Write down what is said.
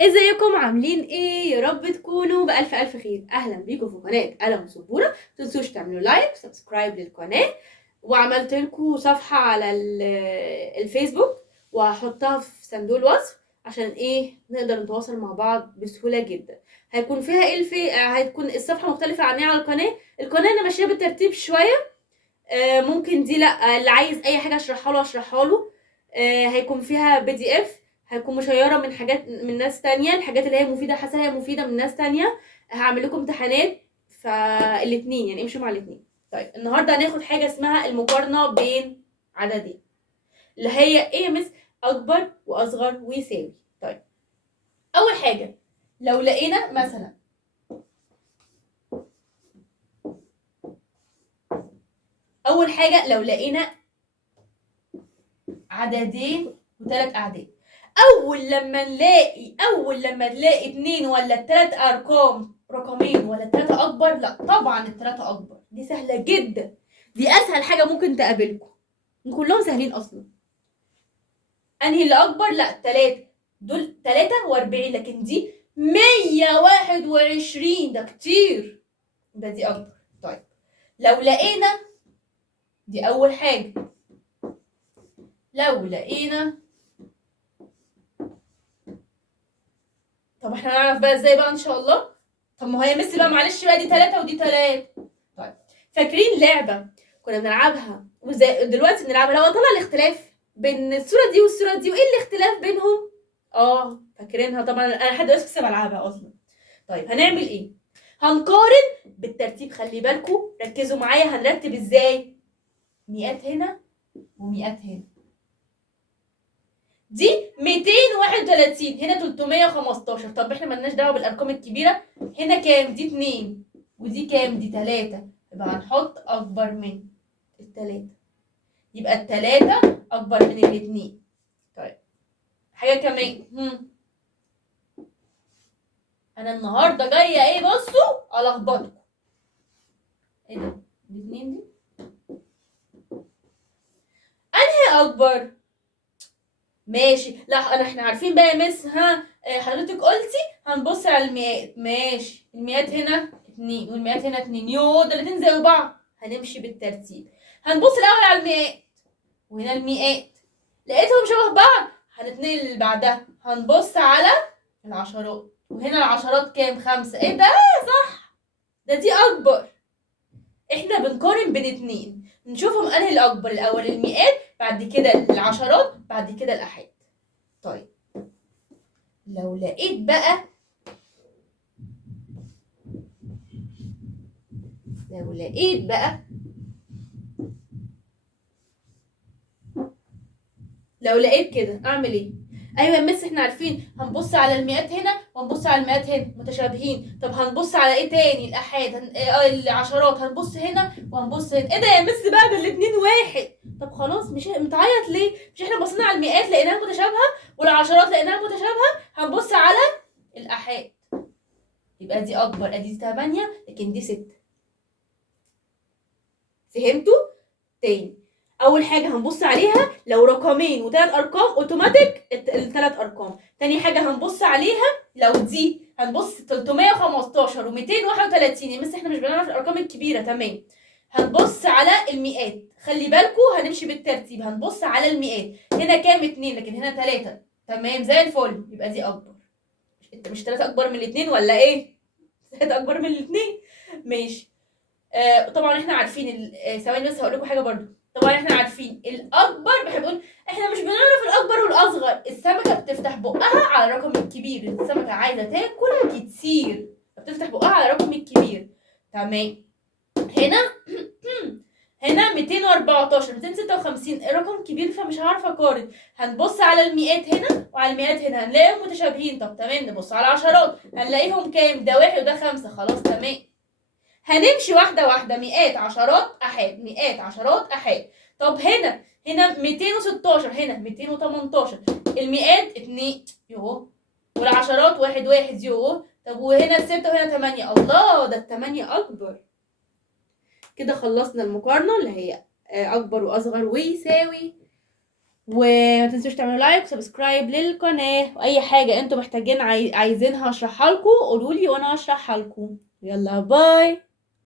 ازيكم عاملين ايه؟ يا رب تكونوا بألف ألف خير. أهلا بيكم في قناة قلم وسبورة. متنسوش تعملوا لايك وسبسكرايب للقناة، وعملت لكم صفحة على الفيسبوك وهحطها في صندوق الوصف عشان ايه نقدر نتواصل مع بعض بسهولة جدا. هيكون فيها ايه هتكون الصفحة مختلفة عن على القناة انا ماشية بالترتيب شوية. ممكن دي لا، اللي عايز اي حاجه اشرحها له. هيكون فيها بي دي اف، هيكون مشيره من حاجات من ناس تانية، الحاجات اللي هي مفيده حاسه هي مفيده من ناس تانية. هعمل لكم امتحانات فالاتنين، يعني امشوا مع الاتنين. طيب النهارده هناخد حاجه اسمها المقارنه بين عددين، اللي هي ايه يا مس؟ اكبر واصغر ويساوي. طيب اول حاجه، لو لقينا مثلا اول حاجه لو لقينا عددين وثلاث اعداد، اول لما نلاقي اتنين ولا تلات ارقام، رقمين ولا التلاتة اكبر، لا طبعا التلاتة اكبر. دي سهلة جدا، دي اسهل حاجة ممكن تقابلكم، كلهم سهلين اصلا. انهي اللي اكبر؟ لا تلاتة، دول 43، لكن دي 121، ده كتير، ده دي اكبر. طيب لو لقينا، دي اول حاجة، لو لقينا، طب احنا هنعرف بقى ازاي بقى ان شاء الله؟ طب ما هي مس بقى معلش بقى، دي تلاتة ودي تلاتة. طيب فاكرين لعبة كنا بنلعبها وزي دلوقتي بنلعبها، لو نطلع الاختلاف بين الصورة دي والصورة دي وايه الاختلاف بينهم؟ فاكرينها طبعا، انا لحد دلوقتي لسه بلعبها اصلا. طيب هنعمل ايه؟ هنقارن بالترتيب، خلي بالكم ركزوا معايا، هنرتب ازاي؟ مئات هنا ومئات هنا، دي 231 هنا 315. طب احنا ملناش دعوه بالارقام الكبيره. هنا كام؟ دي 2 ودي كام؟ دي 3، يبقى هنحط اكبر من التلاتة، يبقى التلاتة اكبر من الاتنين. طيب حاجه كمان، انا النهارده جايه ايه؟ بصوا الخبطكم. ايه ده؟ الاتنين دي ايه اكبر؟ ماشي، لا احنا عارفين بقى يا مس. حضرتك قلتي هنبص على المئات، ماشي، المئات هنا اتنين والمئات هنا اتنين، ده الاتنين زي بعض، هنمشي بالترتيب. هنبص الاول على المئات، وهنا المئات لقيتهم شبه بعض، هنتنقل اللي بعدها هنبص على العشرات، وهنا العشرات كام؟ 5، ايه ده؟ صح، ده دي اكبر. احنا بنقارن بين اتنين نشوفهم انهي الاكبر، الاول المئات، بعد كده العشرات، بعد كده الاحاد. طيب لو لقيت بقى، لو لقيت بقى لو لقيت كده اعمل ايه؟ ايوه يا مس احنا عارفين هنبص على المئات هنا وهنبص على المئات هنا متشابهين. طب هنبص على ايه تاني؟ الاحاد، العشرات هنبص هنا وهنبص هنا. ايه ده يا مس بقى؟ ده الاتنين واحد. طب خلاص، مش متعيط ليه؟ مش احنا بصينا على المئات لقيناها متشابهه والعشرات لقيناها متشابهه، هنبص على الاحاد، يبقى دي اكبر، ادي 8 لكن دي 6. فهمتوا؟ تاني، اول حاجه هنبص عليها لو رقمين وثلاث ارقام اوتوماتيك الثلاث ارقام. تاني حاجه هنبص عليها لو دي، هنبص 315 و231، يعني بس احنا مش بنعرف الارقام الكبيره، تمام. هنبص على المئات، خلي بالكم هنمشي بالترتيب، هنبص على المئات، هنا كام؟ 2 لكن هنا 3، تمام زي الفل، يبقى دي اكبر. انت مش 3 اكبر من الاثنين ولا ايه؟ 3 اكبر من الاثنين، ماشي. طبعا احنا عارفين ثواني بس هقول لكم حاجه برضو. طبعا احنا عارفين الاكبر، بحب اقول احنا مش بنعرف الاكبر والاصغر. السمكه بتفتح بقها على الرقم الكبير، السمكه عايزه تاكل كتير بتفتح بقها على الرقم الكبير، تمام. هنا هنا 214 256 رقم كبير فمش عارفه اقارن. هنبص على المئات هنا وعلى المئات هنا هنلاقيهم متشابهين. طب تمام، نبص على العشرات هنلاقيهم كام؟ ده واحد وده 5، خلاص تمام. هنمشي واحدة واحدة، مئات عشرات أحاد، مئات عشرات أحاد. طب هنا 216، هنا 218، المئات 2 يوه، والعشرات واحد واحد يوه. طب وهنا 6 وهنا 8، الله ده ال8 أكبر. كده خلصنا المقارنة اللي هي أكبر وأصغر ويساوي. وما تنسوش تعملوا لايك وسبسكرايب للقناه، واي حاجه انتوا محتاجين عايزينها اشرحها لكم قولوا لي وانا اشرحها لكم. يلا باي.